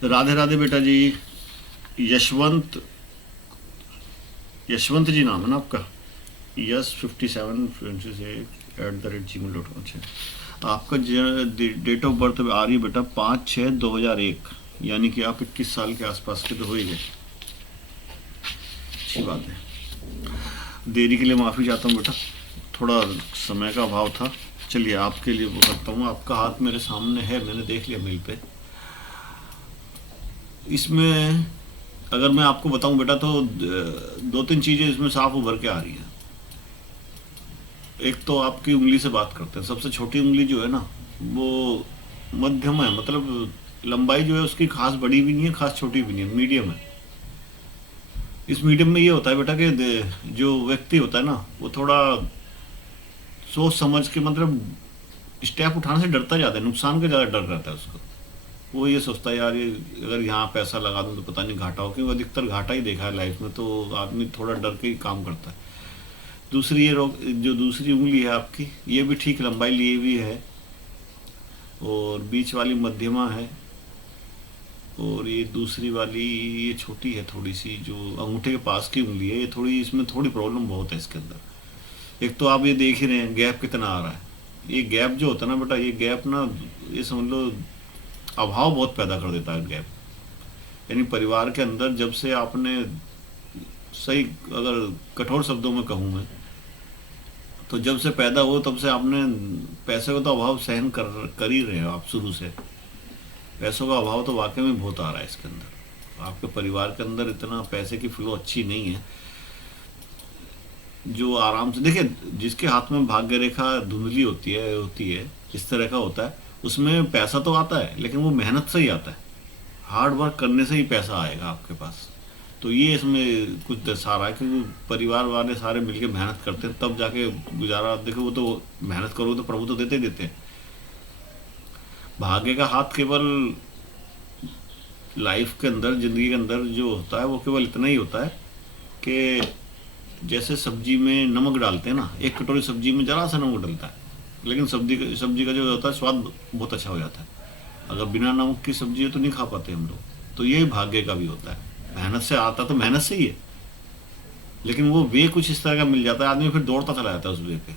राधे राधे बेटा जी। यशवंत, यशवंत जी नाम है ना आपका? यस 57 से @gmail.com। अच्छा, आपका डेट ऑफ बर्थ आ रही है बेटा 5/6/2001, यानी कि आप 21 साल के आसपास के तो हो ही गए। अच्छी बात है। देरी के लिए माफ़ी चाहता हूँ बेटा, थोड़ा समय का अभाव था। चलिए आपके लिए वो करता हूँ। आपका हाथ मेरे सामने है, मैंने देख लिया मिल पे। इसमें अगर मैं आपको बताऊं बेटा तो दो तीन चीज़ें इसमें साफ उभर के आ रही हैं। एक तो आपकी उंगली से बात करते हैं। सबसे छोटी उंगली जो है ना, वो मध्यम है, मतलब लंबाई जो है उसकी खास बड़ी भी नहीं है, खास छोटी भी नहीं है, मीडियम है। इस मीडियम में ये होता है बेटा कि जो व्यक्ति होता है ना, वो थोड़ा सोच समझ के, मतलब स्टेप उठाने से डरता ज़्यादा है, नुकसान का ज़्यादा डर रहता है उसको। वो ये सोचता है यार ये अगर यहाँ पैसा लगा दूँ तो पता नहीं घाटा हो, क्योंकि अधिकतर घाटा ही देखा है लाइफ में, तो आदमी थोड़ा डर के ही काम करता है। दूसरी ये रोग, जो दूसरी उंगली है आपकी, ये भी ठीक लंबाई लिए हुई है, और बीच वाली मध्यमा है, और ये दूसरी वाली ये छोटी है थोड़ी सी, जो अंगूठे के पास की उंगली है, ये थोड़ी, इसमें थोड़ी प्रॉब्लम बहुत है इसके अंदर। एक तो आप ये देख ही रहे हैं गैप कितना आ रहा है। ये गैप जो होता है ना बेटा, ये गैप ना, ये समझ लो अभाव बहुत पैदा कर देता है गैप। यानी परिवार के अंदर जब से आपने, सही अगर कठोर शब्दों में कहूँ मैं, तो जब से पैदा हो तब से आपने पैसे का तो अभाव सहन कर ही रहे हो आप शुरू से। पैसों का अभाव तो वाकई में बहुत आ रहा है इसके अंदर। आपके परिवार के अंदर इतना पैसे की फ्लो अच्छी नहीं है, जो आराम से देखिए, जिसके हाथ में भाग्य रेखा धुंधली होती है इस तरह का होता है, उसमें पैसा तो आता है लेकिन वो मेहनत से ही आता है। हार्ड वर्क करने से ही पैसा आएगा आपके पास। तो ये इसमें कुछ दर्शा रहा है, क्योंकि परिवार वाले सारे मिलके मेहनत करते हैं तब जाके गुजारा। देखो वो तो मेहनत करो तो प्रभु तो देते ही देते हैं। भाग्य का हाथ केवल लाइफ के अंदर, जिंदगी के अंदर जो होता है वो केवल इतना ही होता है कि जैसे सब्जी में नमक डालते हैं ना, एक कटोरी सब्जी में जरा सा नमक डलता है, लेकिन सब्जी का जो होता है स्वाद बहुत अच्छा हो जाता है। अगर बिना नमक की सब्जी है तो नहीं खा पाते हम लोग। तो यही भाग्य का भी होता है। मेहनत से आता तो मेहनत से ही है, लेकिन वो वे कुछ इस तरह का मिल जाता है, आदमी फिर दौड़ता चला जाता है उस वे पे।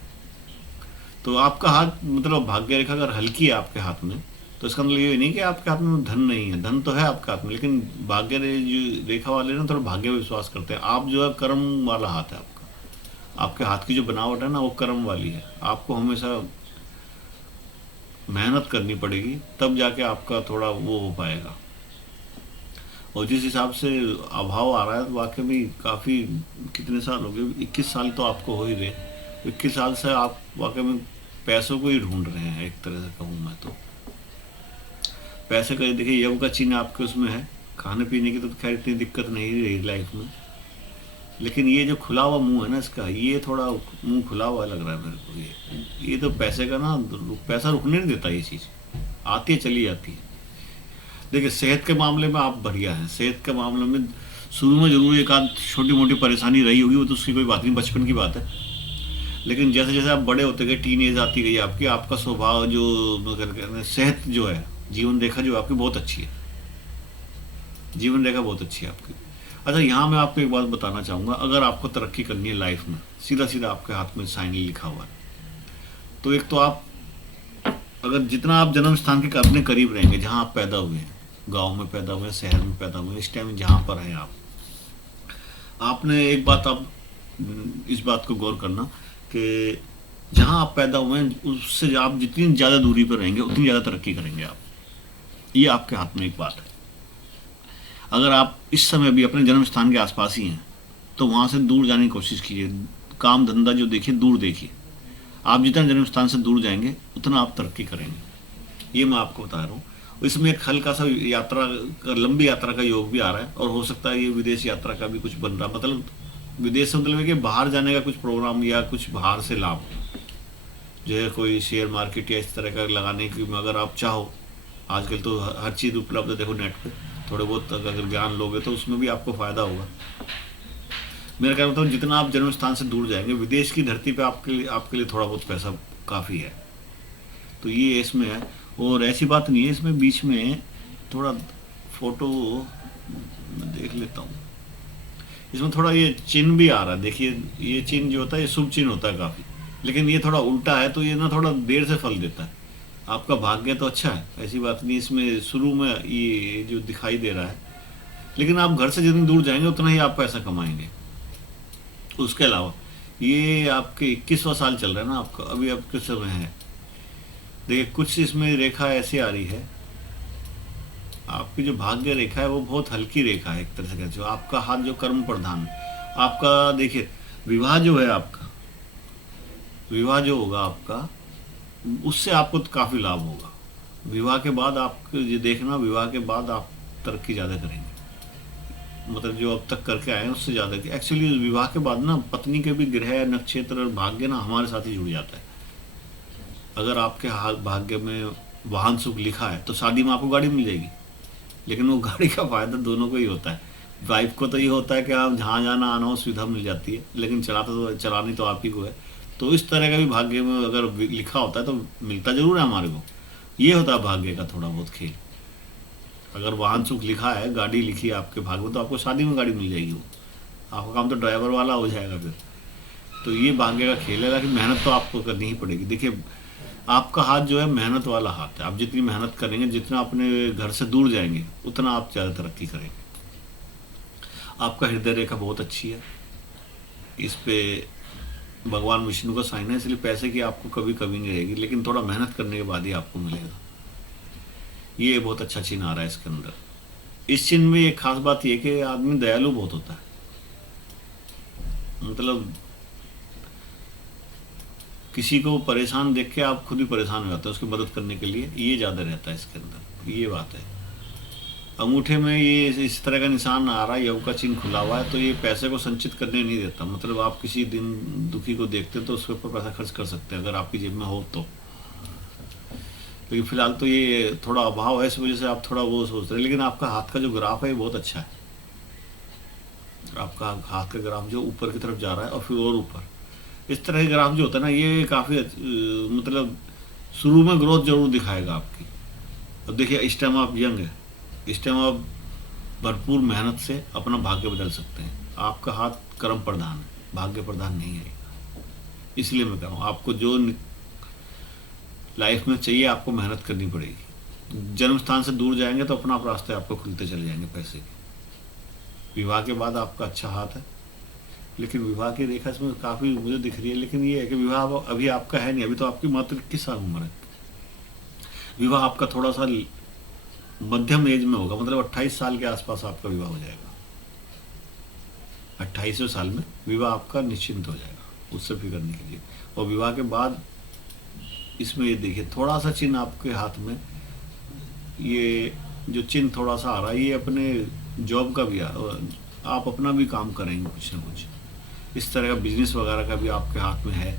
तो आपका हाथ, मतलब भाग्य रेखा अगर हल्की है आपके हाथ में, तो इसका मतलब ये नहीं कि आपके हाथ में धन नहीं है। धन तो है आपके हाथ में, लेकिन जो रेखा वाले ना थोड़ा भाग्य पे विश्वास करते हैं। आप जो है कर्म वाला हाथ है आपका। आपके हाथ की जो बनावट है ना वो कर्म वाली है। आपको हमेशा मेहनत करनी पड़ेगी, तब जाके आपका थोड़ा वो हो पाएगा। और जिस हिसाब से अभाव आ रहा है, तो वाकई में काफ़ी, कितने साल हो गए, 21 साल तो आपको हो ही गए। 21 साल से आप वाकई में पैसों को ही ढूंढ रहे हैं, एक तरह से कहूँ मैं तो। पैसे का देखिए यव का चिन्ह आपके उसमें है। खाने पीने की तो खैर इतनी दिक्कत नहीं रही लाइफ में, लेकिन ये जो खुला हुआ मुंह है ना इसका, ये थोड़ा मुंह खुला हुआ लग रहा है मेरे को। ये तो पैसे का ना, पैसा रुकने नहीं देता। ये चीज़ आती है चली जाती है। देखिए सेहत के मामले में आप बढ़िया हैं। सेहत के मामले में शुरू में जरूर एक आध छोटी मोटी परेशानी रही होगी, वो तो उसकी कोई बात नहीं, बचपन की बात है। लेकिन जैसे जैसे आप बड़े होते गए, टीन एज आती गई आपकी, आपका स्वभाव जो मतलब कहते हैं, सेहत जो है, जीवन रेखा जो आपकी बहुत अच्छी है। जीवन रेखा बहुत अच्छी है आपकी। अच्छा, यहाँ मैं आपको एक बात बताना चाहूँगा। अगर आपको तरक्की करनी है लाइफ में, सीधा सीधा आपके हाथ में साइन लिखा हुआ है। तो एक तो आप, अगर जितना आप जन्म स्थान के अपने करीब रहेंगे, जहाँ आप पैदा हुए हैं, गांव में पैदा हुए, शहर में पैदा हुए, इस टाइम जहाँ पर हैं आप, आपने एक बात, आप इस बात को गौर करना कि जहाँ आप पैदा हुए हैं उससे आप जितनी ज़्यादा दूरी पर रहेंगे उतनी ज़्यादा तरक्की करेंगे आप। ये आपके हाथ में एक बात है। अगर आप इस समय भी अपने जन्म स्थान के आसपास ही हैं, तो वहाँ से दूर जाने की कोशिश कीजिए। काम धंधा जो देखिए, दूर देखिए। आप जितना जन्म स्थान से दूर जाएंगे उतना आप तरक्की करेंगे। ये मैं आपको बता रहा हूँ। इसमें एक हल्का सा यात्रा का, लंबी यात्रा का योग भी आ रहा है, और हो सकता है ये विदेश यात्रा का भी कुछ बन रहा, मतलब विदेश से मतलब है कि बाहर जाने का कुछ प्रोग्राम, या कुछ बाहर से लाभ, जो है कोई शेयर मार्केट या इस तरह का लगाने की, अगर आप चाहो। आजकल तो हर चीज़ उपलब्ध है, देखो नेट पे। थोड़े बहुत अगर ज्ञान लोगे तो उसमें भी आपको फ़ायदा होगा। मेरा कहना मतलब जितना आप जन्म स्थान से दूर जाएंगे, विदेश की धरती पे आपके लिए थोड़ा बहुत पैसा काफ़ी है। तो ये इसमें है। और ऐसी बात नहीं है, इसमें बीच में थोड़ा फोटो मैं देख लेता हूँ। इसमें थोड़ा ये चिन्ह भी आ रहा है, देखिए ये चिन्ह जो होता है ये शुभ चिन्ह होता है काफ़ी, लेकिन ये थोड़ा उल्टा है तो ये ना थोड़ा देर से फल देता है। आपका भाग्य तो अच्छा है, ऐसी बात नहीं, इसमें शुरू में ये जो दिखाई दे रहा है, लेकिन आप घर से जितनी दूर जाएंगे उतना ही आप पैसा कमाएंगे। उसके अलावा ये आपके 21वां साल चल रहा है ना आपका, अभी आपके समय है। देखिए कुछ इसमें रेखा ऐसी आ रही है, आपकी जो भाग्य रेखा है वो बहुत हल्की रेखा है एक तरह से कह जो आपका हाथ जो कर्म प्रधान है। आपका देखिए विवाह जो है आपका, विवाह जो होगा आपका, उससे आपको तो काफ़ी लाभ होगा। विवाह के बाद आप ये देखना, विवाह के बाद आप तरक्की ज़्यादा करेंगे, मतलब जो अब तक करके आए हैं उससे ज़्यादा। एक्चुअली विवाह के बाद ना पत्नी के भी ग्रह नक्षत्र और भाग्य ना हमारे साथ ही जुड़ जाता है। अगर आपके हाथ भाग्य में वाहन सुख लिखा है तो शादी में आपको गाड़ी मिल जाएगी, लेकिन वो गाड़ी का फ़ायदा दोनों को ही होता है। वाइफ को तो ये होता है कि आप जहाँ जाना आना हो सुविधा मिल जाती है, लेकिन चलानी तो आप ही को है। तो इस तरह का भी भाग्य में अगर लिखा होता है तो मिलता ज़रूर है हमारे को। ये होता है भाग्य का थोड़ा बहुत खेल। अगर वाहन सुख लिखा है, गाड़ी लिखी है आपके भाग्य में, तो आपको शादी में गाड़ी मिल जाएगी। वो आपका काम तो ड्राइवर वाला हो जाएगा फिर। तो ये भाग्य का खेल है, लेकिन मेहनत तो आपको करनी ही पड़ेगी। देखिए आपका हाथ जो है मेहनत वाला हाथ है, आप जितनी मेहनत करेंगे, जितना अपने घर से दूर जाएंगे, उतना आप ज़्यादा तरक्की करेंगे। आपका हृदय रेखा बहुत अच्छी है, इस पे भगवान विष्णु का साइन है, इसलिए पैसे की आपको कभी कमी नहीं रहेगी, लेकिन थोड़ा मेहनत करने के बाद ही आपको मिलेगा। ये बहुत अच्छा चिन्ह आ रहा है इसके अंदर। इस चिन्ह में एक खास बात यह कि आदमी दयालु बहुत होता है, मतलब किसी को परेशान देख के आप खुद ही परेशान हो जाते हैं, उसकी मदद करने के लिए ये ज़्यादा रहता है इसके अंदर, ये बात है। अंगूठे में ये इस तरह का निशान आ रहा है, योग का चिन्ह खुला हुआ है, तो ये पैसे को संचित करने नहीं देता। मतलब आप किसी दिन दुखी को देखते हैं तो उसके ऊपर पैसा खर्च कर सकते हैं अगर आपकी जेब में हो तो। लेकिन फिलहाल तो ये थोड़ा अभाव है, इस वजह से आप थोड़ा वो सोच रहे हैं। लेकिन आपका हाथ का जो ग्राफ है ये बहुत अच्छा है, आपका हाथ का ग्राफ जो ऊपर की तरफ जा रहा है और फिर और ऊपर, इस तरह के ग्राफ जो होता है ना ये काफ़ी मतलब शुरू में ग्रोथ जरूर दिखाएगा आपकी। अब देखिए इस टाइम आप यंग है, इस टाइम आप भरपूर मेहनत से अपना भाग्य बदल सकते हैं। आपका हाथ कर्म प्रधान है, भाग्य प्रधान नहीं है, इसलिए मैं कह रहा हूँ आपको जो लाइफ में चाहिए आपको मेहनत करनी पड़ेगी। जन्म स्थान से दूर जाएंगे तो अपना आप रास्ते आपको खुलते चले जाएंगे पैसे के। विवाह के बाद आपका अच्छा हाथ है, लेकिन विवाह की रेखा इसमें काफ़ी मुझे दिख रही है, लेकिन ये है कि विवाह अभी आपका है नहीं, अभी तो आपकी मात्र 21 साल उम्र है। विवाह आपका थोड़ा सा मध्यम एज में होगा, मतलब 28 साल के आसपास आपका विवाह हो जाएगा। 28वें साल में विवाह आपका निश्चिंत हो जाएगा, उससे फिक्र नहीं कीजिए। और विवाह के बाद इसमें ये देखिए थोड़ा सा चिन्ह आपके हाथ में, ये जो चिन्ह थोड़ा सा आ रहा है ये अपने जॉब का भी आप अपना भी काम करेंगे कुछ ना कुछ, इस तरह का बिजनेस वगैरह का भी आपके हाथ में है।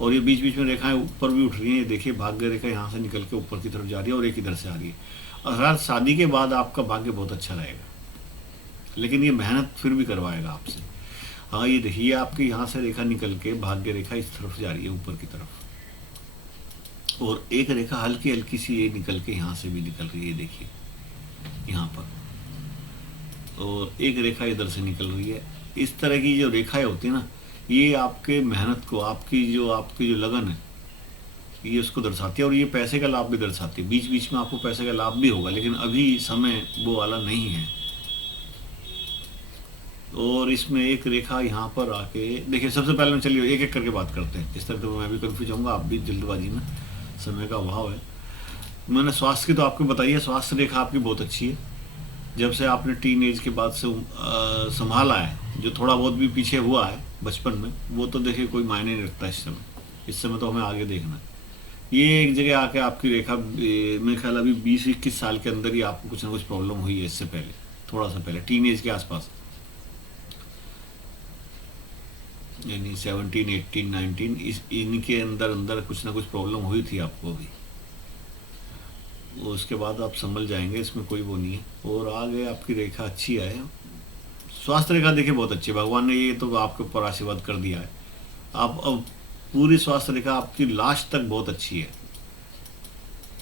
और ये बीच बीच में रेखाएं ऊपर भी उठ रही हैं, ये देखिए भाग्य रेखा यहाँ से निकल के ऊपर की तरफ जा रही है और एक इधर से आ रही है। और हर शादी के बाद आपका भाग्य बहुत अच्छा रहेगा, लेकिन ये मेहनत फिर भी करवाएगा आपसे। हाँ ये देखिए आपके यहाँ से रेखा निकल के भाग्य रेखा इस तरफ जा रही है ऊपर की तरफ, और एक रेखा हल्की हल्की सी ये निकल के यहाँ से भी निकल रही है, देखिए यहाँ पर, और एक रेखा इधर से निकल रही है। इस तरह की जो रेखाएं होती है ना ये आपके मेहनत को, आपकी जो लगन है ये उसको दर्शाती है, और ये पैसे का लाभ भी दर्शाती है। बीच बीच में आपको पैसे का लाभ भी होगा, लेकिन अभी समय वो वाला नहीं है। और इसमें एक रेखा यहाँ पर आके देखिए, सबसे पहले मैं चलिए एक एक करके बात करते हैं, इस तरह तो मैं भी कन्फ्यूज होऊंगा, आप भी जल्दबाजी में, समय का अभाव है। मैंने स्वास्थ्य की तो आपको बताइए, स्वास्थ्य रेखा आपकी बहुत अच्छी है। जब से आपने टीन एज के बाद से संभाला है, जो थोड़ा बहुत भी पीछे हुआ है बचपन में वो तो देखिए कोई मायने नहीं रखता इस समय तो हमें आगे देखना है। ये एक जगह आके आपकी रेखा मेरे ख्याल अभी 20-21 साल के अंदर ही आपको कुछ ना कुछ प्रॉब्लम हुई है, इससे पहले थोड़ा सा पहले टीन एज के आसपास, यानी 17, 18, 19 इनके अंदर कुछ ना कुछ प्रॉब्लम हुई थी आपको अभी। उसके बाद आप संभल जाएंगे, इसमें कोई वो नहीं है। और आगे आपकी रेखा अच्छी है, स्वास्थ्य रेखा देखिए बहुत अच्छी, भगवान ने ये तो आपके ऊपर आशीर्वाद कर दिया है। आप अब पूरी स्वास्थ्य रेखा आपकी लास्ट तक बहुत अच्छी है।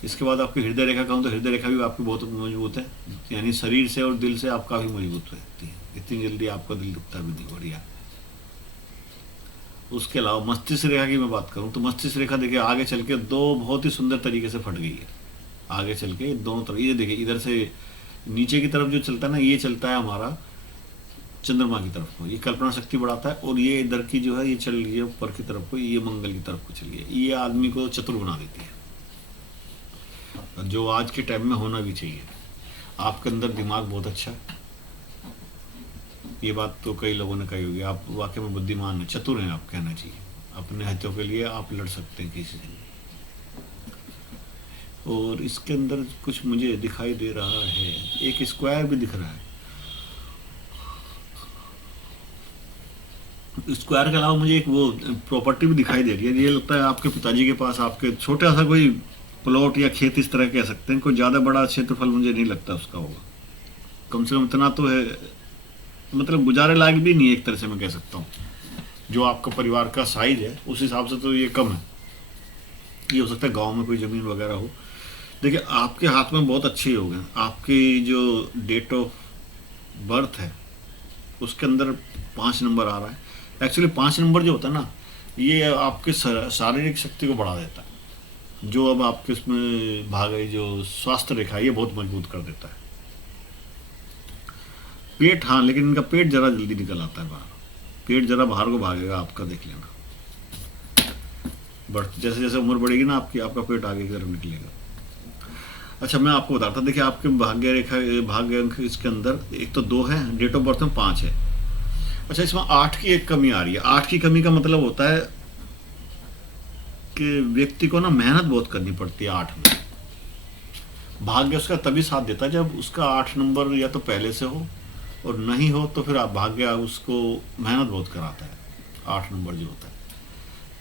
इसके बाद आपकी हृदय रेखा कहूँ तो हृदय रेखा भी आपकी बहुत मजबूत है, यानी शरीर से और दिल से आप काफ़ी मजबूत रहती है, इतनी जल्दी आपका दिल दुखता भी नहीं। बढ़िया। उसके अलावा मस्तिष्क रेखा की मैं बात करूँ तो मस्तिष्क रेखा देखिए आगे चल के दो बहुत ही सुंदर तरीके से फट गई है। आगे चल के दोनों तरफ ये देखिए, इधर से नीचे की तरफ जो चलता है ना, ये चलता है हमारा चंद्रमा की तरफ को, ये कल्पना शक्ति बढ़ाता है। और ये इधर की जो है ये चल रही है ऊपर की तरफ को, ये मंगल की तरफ को चल रही है। ये आदमी को चतुर बना देती है, जो आज के टाइम में होना भी चाहिए। आपके अंदर दिमाग बहुत अच्छा है, ये बात तो कई लोगों ने कही होगी। आप वाकई में बुद्धिमान हैं, चतुर हैं, आप कहना चाहिए। अपने हितों के लिए आप लड़ सकते हैं किसी से। और इसके अंदर कुछ मुझे दिखाई दे रहा है, एक स्क्वायर भी दिख रहा है। स्क्वायर के अलावा मुझे एक वो प्रॉपर्टी भी दिखाई दे रही है। ये लगता है आपके पिताजी के पास आपके छोटा सा कोई प्लॉट या खेत इस तरह कह सकते हैं, कोई ज़्यादा बड़ा क्षेत्रफल मुझे नहीं लगता उसका होगा। कम से कम इतना तो है, मतलब गुजारे लायक भी नहीं है एक तरह से मैं कह सकता हूँ। जो आपका परिवार का साइज है उस हिसाब से तो ये कम है। ये हो सकता है गांव में कोई ज़मीन वगैरह हो। देखिए आपके हाथ में बहुत अच्छे योग हैं। आपकी जो डेट ऑफ बर्थ है उसके अंदर 5 नंबर आ रहा है। एक्चुअली 5 नंबर जो होता है ना, ये आपके शारीरिक शक्ति को बढ़ा देता है। जो अब आपके इसमें भाग है, जो स्वास्थ्य रेखा है, ये बहुत मजबूत कर देता है। पेट, हाँ, लेकिन इनका पेट जरा जल्दी निकल आता है बाहर। पेट जरा बाहर को भागेगा आपका, देख लेना। बढ़ जैसे जैसे उम्र बढ़ेगी ना आपकी, आपका पेट आगे की तरफ निकलेगा। अच्छा, मैं आपको बताता, देखिए आपके भाग्य रेखा, भाग्य अंक इसके अंदर एक तो 2 है, डेट ऑफ बर्थ में 5 है। अच्छा, इसमें 8 की एक कमी आ रही है। 8 की कमी का मतलब होता है कि व्यक्ति को ना मेहनत बहुत करनी पड़ती है 8 में। भाग्य उसका तभी साथ देता है जब उसका 8 नंबर या तो पहले से हो, और नहीं हो तो फिर आप भाग्य उसको मेहनत बहुत कराता है, 8 नंबर जो होता है।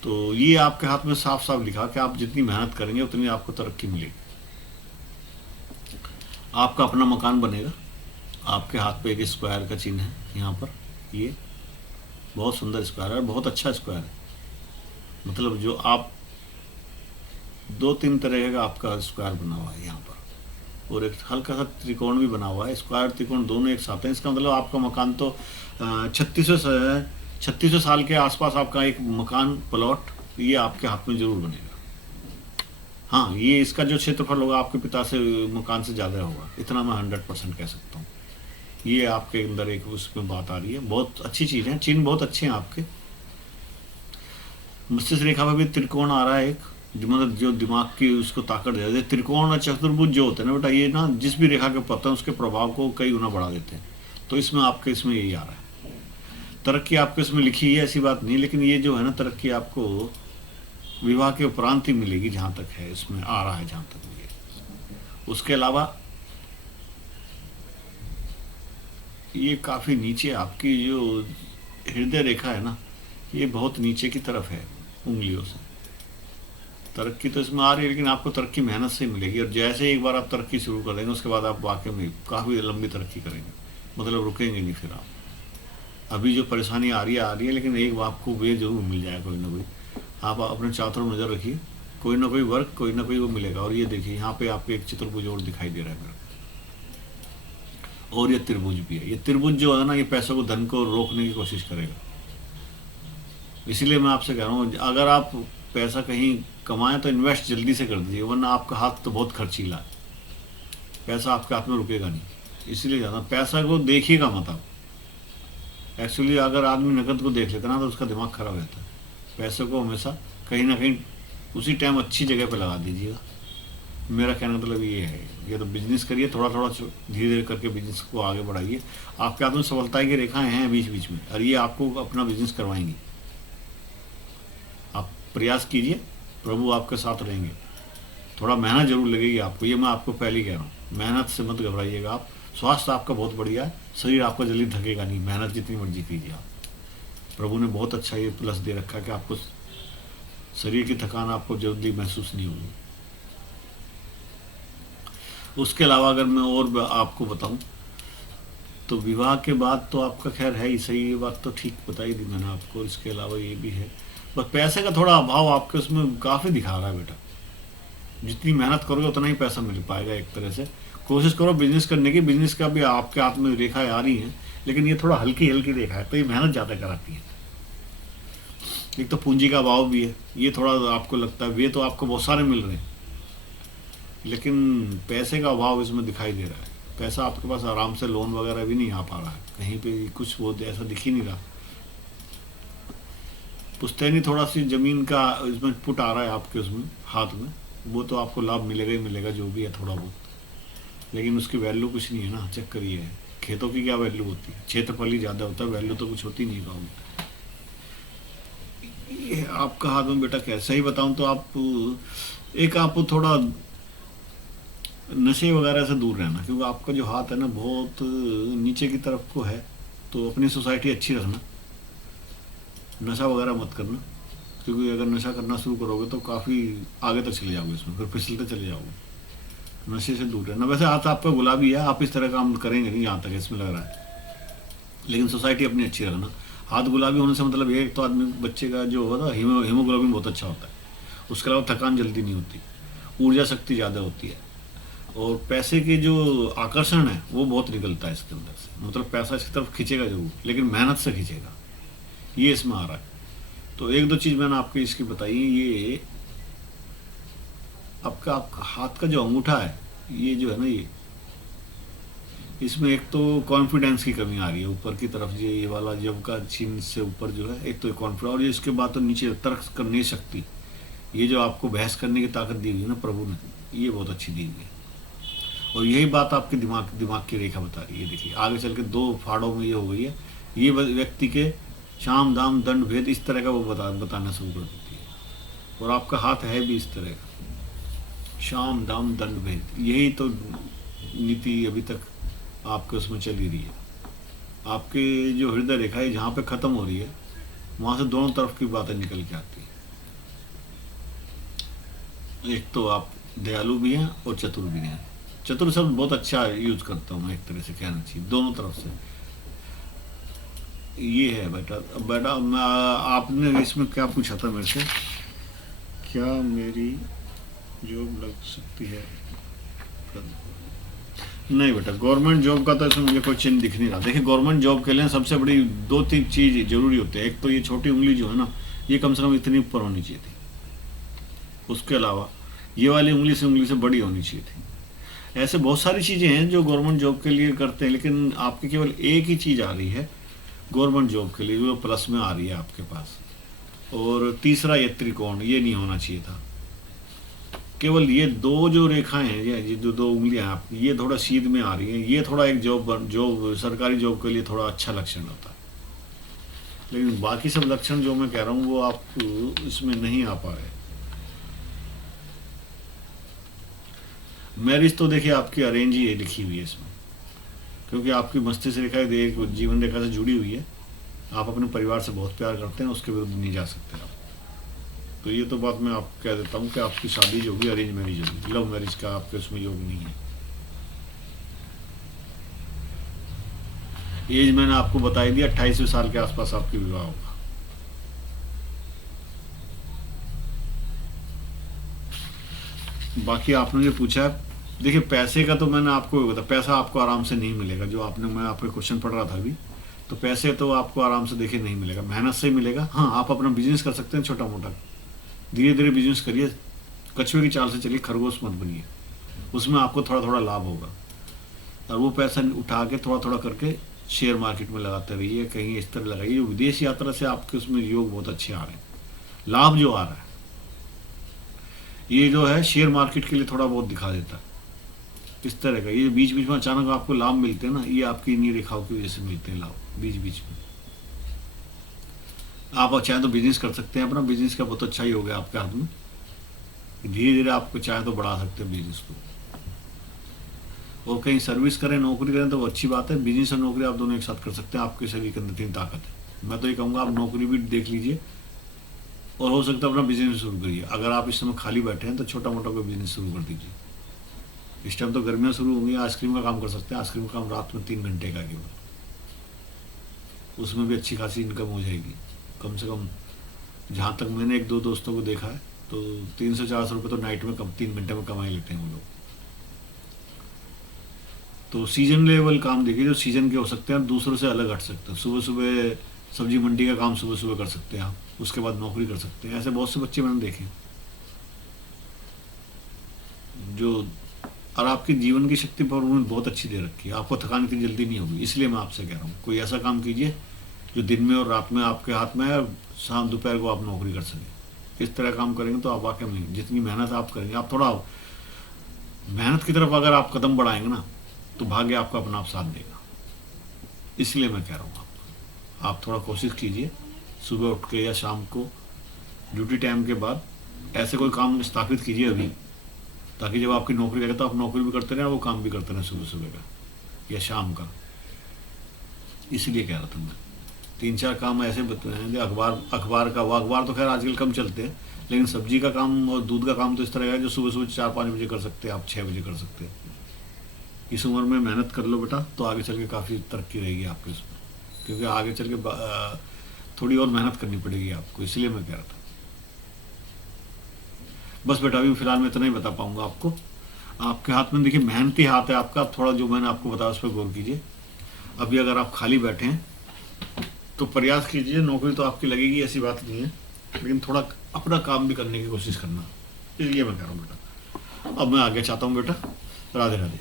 तो ये आपके हाथ में साफ साफ लिखा कि आप जितनी मेहनत करेंगे उतनी आपको तरक्की मिलेगी। आपका अपना मकान बनेगा। आपके हाथ पे एक स्क्वायर का चिन्ह है यहाँ पर, ये बहुत सुंदर स्क्वायर है, बहुत अच्छा स्क्वायर है। मतलब जो आप 2-3 तरह का आपका स्क्वायर बना हुआ है यहाँ पर, और एक हल्का सा त्रिकोण भी बना हुआ है। स्क्वायर त्रिकोण दोनों एक साथ हैं। इसका मतलब आपका मकान तो 3600 साल के आसपास आपका एक मकान प्लॉट ये आपके हाथ में जरूर बनेगा। हाँ, ये इसका जो क्षेत्रफल होगा आपके पिता से मकान से ज़्यादा होगा, इतना मैं 100% कह सकता हूँ। ये आपके अंदर एक उसमें बात आ रही है, बहुत अच्छी चीज़ है। चिन्ह बहुत अच्छे हैं आपके। मस्तिष्क रेखा में भी त्रिकोण आ रहा है एक, मतलब जो दिमाग की उसको ताकत दे देते हैं। त्रिकोण और चतुर्भुज जो होते हैं ना बेटा, ये ना जिस भी रेखा के पत्ते हैं उसके प्रभाव को कई गुना बढ़ा देते हैं। तो इसमें आपके इसमें यही आ रहा है। तरक्की आपके इसमें लिखी है, ऐसी बात नहीं, लेकिन ये जो है ना तरक्की आपको विवाह के उपरांत ही मिलेगी, जहाँ तक है इसमें आ रहा है, जहाँ तक ये। उसके अलावा ये काफ़ी नीचे आपकी जो हृदय रेखा है ना, ये बहुत नीचे की तरफ है उंगलियों से। तरक्की तो इसमें आ रही है, लेकिन आपको तरक्की मेहनत से मिलेगी। और जैसे एक बार आप तरक्की शुरू कर देंगे उसके बाद आप वाकई में काफ़ी लंबी तरक्की करेंगे, मतलब रुकेंगे नहीं फिर आप। अभी जो परेशानी आ रही है, लेकिन एक बार आपको वे जरूर मिल जाएगा कोई ना कोई। आप अपने चारों तरफ नज़र रखिए, कोई ना कोई वर्क, कोई ना कोई वो मिलेगा। और ये देखिए यहाँ पे आपको एक चतुर्भुज और दिखाई दे रहा है मेरे को, और ये त्रिभुज भी है। ये त्रिभुज जो है ना, ये पैसों को, धन को रोकने की कोशिश करेगा। इसीलिए मैं आपसे कह रहा हूँ, अगर आप पैसा कहीं कमाएं तो इन्वेस्ट जल्दी से कर दीजिए, वरना आपका हाथ तो बहुत खर्चीला है, पैसा आपके हाथ में रुकेगा नहीं। इसीलिए ज़्यादा पैसा को देखिएगा मत आप। एक्चुअली अगर आदमी नकद को देख लेता ना तो उसका दिमाग खराब रहता है। पैसे को हमेशा कहीं ना कहीं उसी टाइम अच्छी जगह पे लगा दीजिएगा। मेरा कहने का मतलब ये है। ये तो बिजनेस करिए, थोड़ा थोड़ा धीरे धीरे करके बिजनेस को आगे बढ़ाइए। आपके हाथ में सफलता की रेखाएं हैं बीच बीच में, और ये आपको अपना बिजनेस करवाएंगी। आप प्रयास कीजिए, प्रभु आपके साथ रहेंगे। थोड़ा मेहनत जरूर लगेगी आपको, ये मैं आपको पहले ही कह रहा हूँ। मेहनत से मत घबराइएगा आप। स्वास्थ्य आपका बहुत बढ़िया है, शरीर आपका जल्दी थकेगा नहीं, मेहनत जितनी मर्जी कीजिए आप। प्रभु ने बहुत अच्छा ये प्लस दे रखा है कि आपको शरीर की थकान आपको जल्दी महसूस नहीं होगी। उसके अलावा अगर मैं और आपको बताऊं तो विवाह के बाद तो आपका खैर है ही सही, ये बात तो ठीक बताई दी मैंने आपको। इसके अलावा ये भी है, बस पैसे का थोड़ा अभाव आपके उसमें काफ़ी दिखा रहा है बेटा। जितनी मेहनत करोगे उतना ही पैसा मिल पाएगा एक तरह से। कोशिश करो बिजनेस करने की, बिजनेस का भी आपके हाथ में रेखाएं आ रही हैं, लेकिन ये थोड़ा हल्की हल्की रेखा है, तो ये मेहनत ज़्यादा कराती है। एक तो पूंजी का अभाव भी है, ये थोड़ा आपको लगता है, ये तो आपको बहुत सारे मिल रहे हैं, लेकिन पैसे का अभाव इसमें दिखाई दे रहा है। पैसा आपके पास आराम से लोन वगैरह भी नहीं आ पा रहा है, कहीं पे कुछ वो ऐसा दिख ही नहीं रहा। पुश्तैनी थोड़ा सी ज़मीन का इसमें पुट आ रहा है आपके उसमें हाथ में, वो तो आपको लाभ मिलेगा ही मिलेगा जो भी है थोड़ा बहुत, लेकिन उसकी वैल्यू कुछ नहीं है ना। चक्कर ये है, खेतों की क्या वैल्यू होती है, क्षेत्रफल ही ज़्यादा होता है, वैल्यू तो कुछ होती नहीं गाँव में। ये आपका हाथ में बेटा क्या, सही बताऊं तो आप एक आप थोड़ा नशे वगैरह से दूर रहना, क्योंकि आपका जो हाथ है ना बहुत नीचे की तरफ को है, तो अपनी सोसाइटी अच्छी रखना, नशा वगैरह मत करना, क्योंकि अगर नशा करना शुरू करोगे तो काफ़ी आगे तक चले जाओगे इसमें, फिर फिसलते चले जाओगे। नशे से दूर रहना। वैसे हाथ आपका गुलाबी है, आप इस तरह काम करेंगे नहीं यहाँ तक इसमें लग रहा है, लेकिन सोसाइटी अपनी अच्छी रखना। हाथ गुलाबी होने से मतलब एक तो आदमी बच्चे का जो होता है हीमोग्लोबिन बहुत अच्छा होता है, उसके अलावा थकान जल्दी नहीं होती, ऊर्जा शक्ति ज़्यादा होती है, और पैसे की जो आकर्षण है वो बहुत निकलता है इसके अंदर से, मतलब पैसा इसकी तरफ खींचेगा जरूर, लेकिन मेहनत से खींचेगा, ये इसमें आ रहा है। तो एक दो चीज़ मैंने आपको इसकी बताई। ये आपका हाथ का जो अंगूठा है, ये जो है ना, ये इसमें एक तो कॉन्फिडेंस की कमी आ रही है ऊपर की तरफ, ये वाला जब का छीन से ऊपर जो है, एक तो कॉन्फिडेंस, और ये इसके बाद तो नीचे तर्क करने की शक्ति, ये जो आपको बहस करने की ताकत दी हुई है ना प्रभु ने, ये बहुत अच्छी दी हुई है। और यही बात आपके दिमाग दिमाग की रेखा बता रही है। देखिए आगे चल के दो फाड़ों में ये हो गई है, ये व्यक्ति के शाम दाम दंड भेद इस तरह का वो बताना शुरू कर देती है, और आपका हाथ है भी इस तरह का, शाम दाम दंड भेद, यही तो नीति अभी तक आपके उसमें चल ही रही है। आपके जो हृदय रेखा है जहाँ पे ख़त्म हो रही है, वहाँ से दोनों तरफ की बातें निकल के आती है। एक तो आप दयालु भी हैं और चतुर भी हैं। चतुर शब्द बहुत अच्छा यूज करता हूँ मैं, एक तरह से कहना चाहिए, दोनों तरफ से ये है। बेटा बेटा आपने इसमें क्या पूछा था मेरे से, क्या मेरी जॉब लग सकती है? नहीं बेटा, गवर्नमेंट जॉब का तो इसमें मुझे कोई चिन्ह दिख नहीं रहा। देखिए गवर्नमेंट जॉब के लिए सबसे बड़ी दो तीन चीज़ जरूरी होती है। एक तो ये छोटी उंगली जो है ना, ये कम से कम इतनी ऊपर होनी चाहिए थी, उसके अलावा ये वाली उंगली से बड़ी होनी चाहिए थी। ऐसे बहुत सारी चीज़ें हैं जो गवर्नमेंट जॉब के लिए करते हैं, लेकिन आपकी केवल एक ही चीज़ आ रही है गवर्नमेंट जॉब के लिए, जो प्लस में आ रही है आपके पास, और तीसरा ये त्रिकोण, ये नहीं होना चाहिए था। केवल ये दो जो रेखाएं हैं, ये जो दो उंगलियां आपकी, ये थोड़ा सीध में आ रही हैं, ये थोड़ा एक जॉब सरकारी जॉब के लिए थोड़ा अच्छा लक्षण होता है, लेकिन बाकी सब लक्षण जो मैं कह रहा हूँ वो आप इसमें नहीं आ पा रहे। मैरिज तो देखिए आपकी अरेंज ही है लिखी हुई है इसमें, क्योंकि आपकी मस्तिष्क रेखा एक जीवन रेखा से जुड़ी हुई है, आप अपने परिवार से बहुत प्यार करते हैं, उसके विरुद्ध नहीं जा सकते आप। तो ये तो बात मैं आपको कह देता हूँ कि आपकी शादी जो होगी अरेंज मैरिज होगी, लव मैरिज का आपके उसमें योग नहीं है। एज मैंने आपको बताई दिया, 28वें साल के आसपास आपकी विवाह होगा। बाकी आपने जो पूछा है, देखिए पैसे का तो मैंने आपको बताया, पैसा आपको आराम से नहीं मिलेगा, जो आपने मैं आपके क्वेश्चन पढ़ रहा था अभी, तो पैसे तो आपको आराम से देखिए नहीं मिलेगा, मेहनत से ही मिलेगा। हाँ आप अपना बिजनेस कर सकते हैं छोटा मोटा, धीरे धीरे बिजनेस करिए, कछुए की चाल से चलिए, खरगोश मत बनिए, उसमें आपको थोड़ा थोड़ा लाभ होगा, और वो पैसा उठा के थोड़ा थोड़ा करके शेयर मार्केट में लगाते रहिए, कहीं इस तरह लगाइए। विदेश यात्रा से आपके उसमें योग बहुत अच्छे आ रहे हैं, लाभ जो आ रहा है ये जो है शेयर मार्केट के लिए थोड़ा बहुत दिखा देता है इस तरह का। ये बीच बीच में अचानक आपको लाभ मिलते हैं ना, ये आपकी इन्हीं रेखाओं की वजह से मिलते हैं लाभ बीच बीच में। आप चाहे तो बिजनेस कर सकते हैं, अपना बिजनेस का बहुत अच्छा ही हो गया आपके हाथ में, धीरे धीरे आपको चाहे तो बढ़ा सकते हैं बिजनेस को, और कहीं सर्विस करें नौकरी करें तो वो अच्छी बात है। बिजनेस और नौकरी आप दोनों एक साथ कर सकते हैं, आपके शरीर के अंदर इतनी ताकत है। मैं तो ये कहूँगा आप नौकरी भी देख लीजिए, और हो सकता है अपना बिजनेस शुरू करिए। अगर आप इस समय खाली बैठे हैं तो छोटा मोटा कोई बिजनेस शुरू कर दीजिए। इस टाइम तो गर्मियाँ शुरू होंगी, आइसक्रीम का काम कर सकते हैं, आइसक्रीम का काम रात में 3 घंटे का केवल, उसमें भी अच्छी खासी इनकम हो जाएगी। कम से कम जहाँ तक मैंने एक दो दोस्तों को देखा है, तो 300-400 रुपये तो नाइट में 3 घंटे में कमा ही लेते हैं वो लोग। तो सीजन लेवल काम देखिए, जो सीजन के हो सकते हैं, दूसरों से अलग हट सकते हैं। सुबह सुबह सब्जी मंडी का काम सुबह सुबह कर सकते हैं आप, उसके बाद नौकरी कर सकते हैं। ऐसे बहुत से बच्चे मैंने देखे जो, और आपकी जीवन की शक्ति पर उन्होंने बहुत अच्छी दे रखी है, आपको थकान इतनी जल्दी नहीं होगी। इसलिए मैं आपसे कह रहा हूँ कोई ऐसा काम कीजिए जो दिन में और रात में आपके हाथ में है, और शाम दोपहर को आप नौकरी कर सकें। इस तरह काम करेंगे तो आप वाकई में जितनी मेहनत आप करेंगे, आप थोड़ा मेहनत की तरफ अगर आप कदम बढ़ाएंगे ना, तो भाग्य आपका अपना आप साथ देगा। इसलिए मैं कह रहा हूँ आप थोड़ा कोशिश कीजिए, सुबह उठ के या शाम को ड्यूटी टाइम के बाद ऐसे कोई काम स्थापित कीजिए अभी, ताकि जब आपकी नौकरी लगे तो आप नौकरी भी करते रहें, वो काम भी करते रहें सुबह सुबह का या शाम का। इसलिए कह रहा था मैं 3-4 काम ऐसे बताए हैं। अखबार का, वो अखबार तो खैर आजकल कम चलते हैं, लेकिन सब्जी का काम और दूध का काम तो इस तरह है जो सुबह सुबह 4-5 बजे कर सकते हैं आप, 6 बजे कर सकते हैं। इस उम्र में मेहनत कर लो बेटा, तो आगे चल के काफ़ी तरक्की रहेगी आपके उसमें, क्योंकि आगे चल के थोड़ी और मेहनत करनी पड़ेगी आपको। इसलिए मैं कह रहा था। बस बेटा अभी फिलहाल मैं इतना ही बता पाऊंगा आपको। आपके हाथ में देखिए मेहनती हाथ है आपका, आप थोड़ा जो मैंने आपको बताया उस पर गौर कीजिए। अभी अगर आप खाली बैठे हैं तो प्रयास कीजिए, नौकरी तो आपकी लगेगी ऐसी बात नहीं है, लेकिन थोड़ा अपना काम भी करने की कोशिश करना। इसलिए मैं कह रहा हूँ बेटा। अब मैं आगे चाहता हूँ बेटा। राधे राधे।